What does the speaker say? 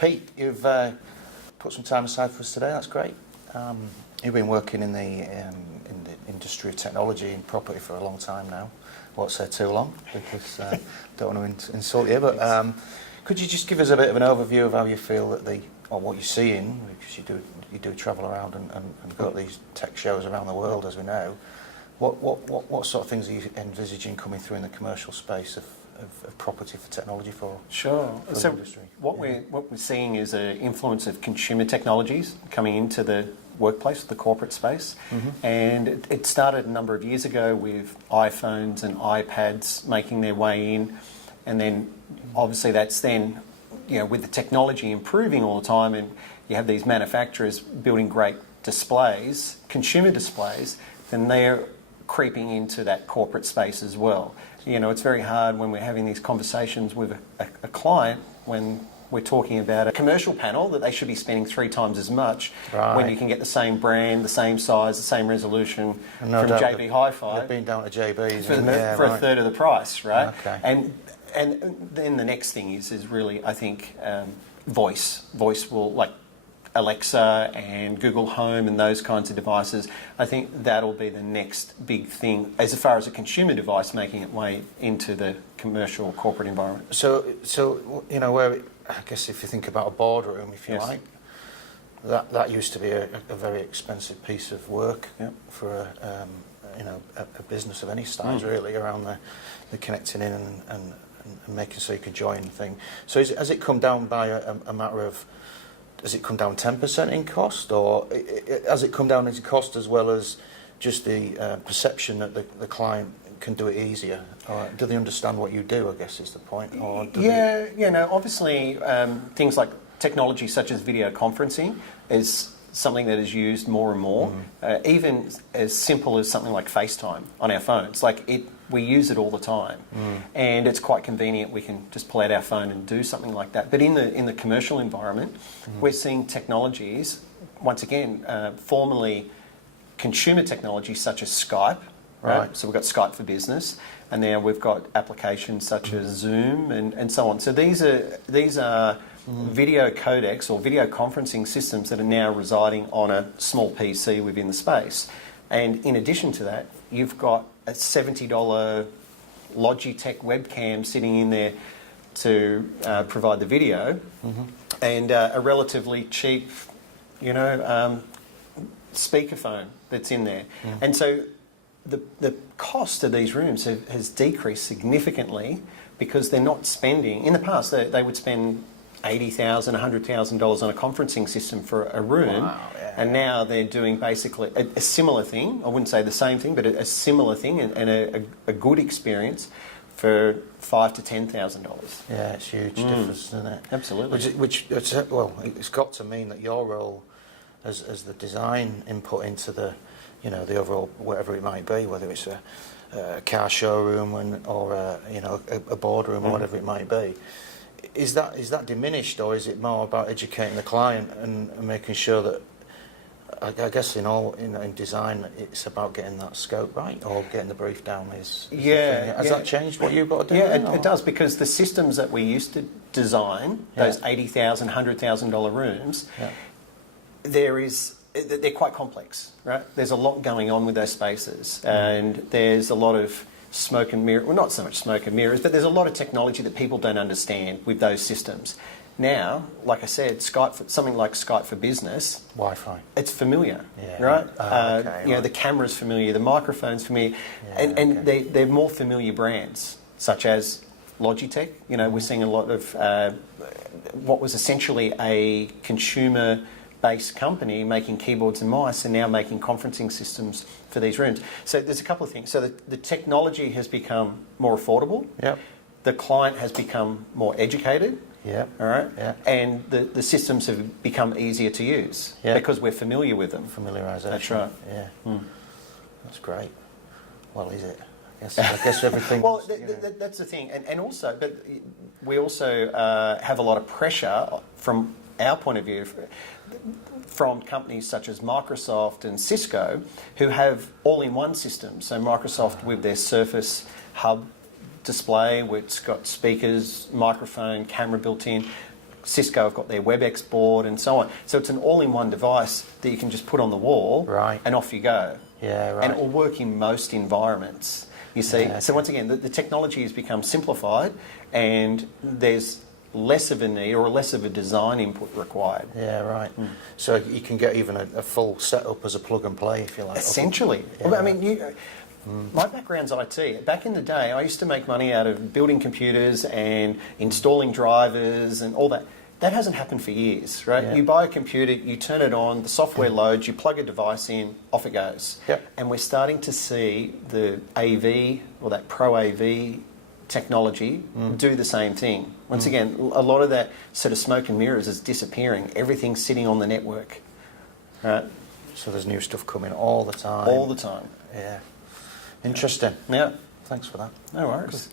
Pete, you've put some time aside for us today. That's great. You've been working in the industry of technology and property for a long time now. Won't say too long because don't want to insult you, but could you just give us a bit of an overview of how you feel that or what you're seeing, because you do travel around and go to these tech shows around the world, as we know. What sort of things are you envisaging coming through in the commercial space of property for technology for? Sure. For so the industry? what we're seeing is an influence of consumer technologies coming into the workplace, the corporate space, and it started a number of years ago with iPhones and iPads making their way in, and then obviously that's then, with the technology improving all the time, and you have these manufacturers building great displays, consumer displays, then they're creeping into that corporate space as well. It's very hard when we're having these conversations with a client when we're talking about a commercial panel that they should be spending 3 times as much when you can get the same brand, the same size, the same resolution from JB Hi-Fi. They've been down to JB's for a third of the price, right? Okay. And then the next thing is really, I think, voice. Voice will, like Alexa and Google Home and those kinds of devices, I think that'll be the next big thing as far as a consumer device making its way into the commercial corporate environment. So where I guess if you think about a boardroom, if you like, that used to be a very expensive piece of work for a business of any size, really, around the connecting in and making so you could join the thing. So has it come down by a matter of, has it come down 10% in cost, or has it come down in cost as well as just the perception that the client can do it easier? Or do they understand what you do, I guess is the point? Or obviously things like technology such as video conferencing is something that is used more and more, even as simple as something like FaceTime on our phones. We use it all the time, and it's quite convenient. We can just pull out our phone and do something like that. But in the commercial environment, we're seeing technologies, once again, formerly consumer technologies such as Skype. Right. So we've got Skype for Business, and now we've got applications such as Zoom and so on. So these are video codecs or video conferencing systems that are now residing on a small PC within the space. And in addition to that, you've got a $70 Logitech webcam sitting in there to provide the video, and a relatively cheap, speakerphone that's in there. And so the cost of these rooms has decreased significantly because they're not spending. In the past, they would spend $80,000, $100,000 on a conferencing system for a room, and now they're doing basically a similar thing. I wouldn't say the same thing, but a similar thing and a good experience for $5,000 to $10,000. Yeah, it's huge difference, isn't it? Absolutely. It's got to mean that your role as the design input into the overall, whatever it might be, whether it's a car showroom or a boardroom or whatever it might be. Is that diminished, or is it more about educating the client and making sure that, I guess in design, it's about getting that scope right, or getting the brief down has that changed what you've got to do? Yeah, it does, because the systems that we used to design, those $80,000, $100,000 rooms, they're quite complex, right? There's a lot going on with those spaces, and there's a lot of smoke and mirror, well, not so much smoke and mirrors, but there's a lot of technology that people don't understand with those systems. Now, like I said, something like Skype for Business, Wi-Fi, it's familiar, right? The camera's familiar, the microphone's familiar, and they're more familiar brands, such as Logitech. We're seeing a lot of what was essentially a consumer-based company making keyboards and mice, and now making conferencing systems for these rooms. So there's a couple of things. So the technology has become more affordable. Yep. The client has become more educated. Yeah. All right. Yeah. And the systems have become easier to use because we're familiar with them. Familiarisation. That's right. Yeah. That's great. Well, is it? I guess everything. Well, that's the thing, and also, but we also have a lot of pressure from our point of view from companies such as Microsoft and Cisco, who have all-in-one systems. So Microsoft with their Surface Hub display, where it's got speakers, microphone, camera built in. Cisco have got their WebEx board and so on. So it's an all-in-one device that you can just put on the wall, Right. and off you go. Yeah, right. And it will work in most environments. You see, Yeah, so once again, the technology has become simplified, and there's less of a need or less of a design input required. Yeah, right. So you can get even a full setup as a plug and play, if you like. Essentially. Yeah. Well, I mean, my background's IT. Back in the day, I used to make money out of building computers and installing drivers and all that. That hasn't happened for years, right? Yeah. You buy a computer, you turn it on, the software loads, you plug a device in, off it goes. Yep. And we're starting to see the AV or that Pro AV technology do the same thing. Once again, a lot of that sort of smoke and mirrors is disappearing. Everything's sitting on the network, right? So there's new stuff coming all the time. All the time. Yeah. Interesting. Yeah. Thanks for that. No worries.